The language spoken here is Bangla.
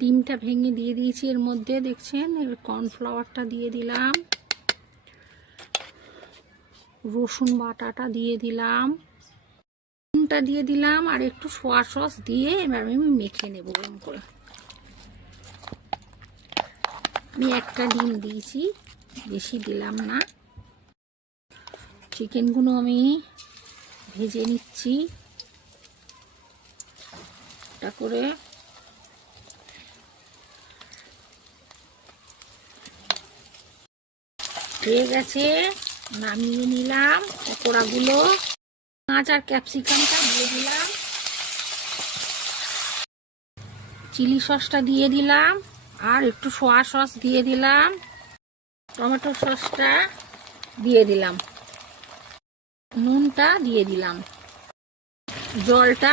ডিমটা ভেঙে দিয়ে দিয়েছি এর মধ্যে, দেখছেন। এবার কর্নফ্লাওয়ারটা দিয়ে দিলাম, রসুন বাটাটা দিয়ে দিলাম, নুনটা দিয়ে দিলাম, আর একটু সোয়া সস দিয়ে এবার আমি মেখে নেব এরকম করে। আমি একটা ডিম দিয়েছি, বেশি দিলাম না। চিকেনগুলো আমি ভেজে নিচ্ছি এটা করে। হয়ে গেছে, নামিয়ে নিলাম পকোড়াগুলো। পেঁয়াজ আর ক্যাপসিকামটা দিয়ে দিলাম, চিলি সসটা দিয়ে দিলাম, আর একটু সোয়া সস দিয়ে দিলাম, টমেটো সসটা দিয়ে দিলাম, নুনটা দিয়ে দিলাম, জলটা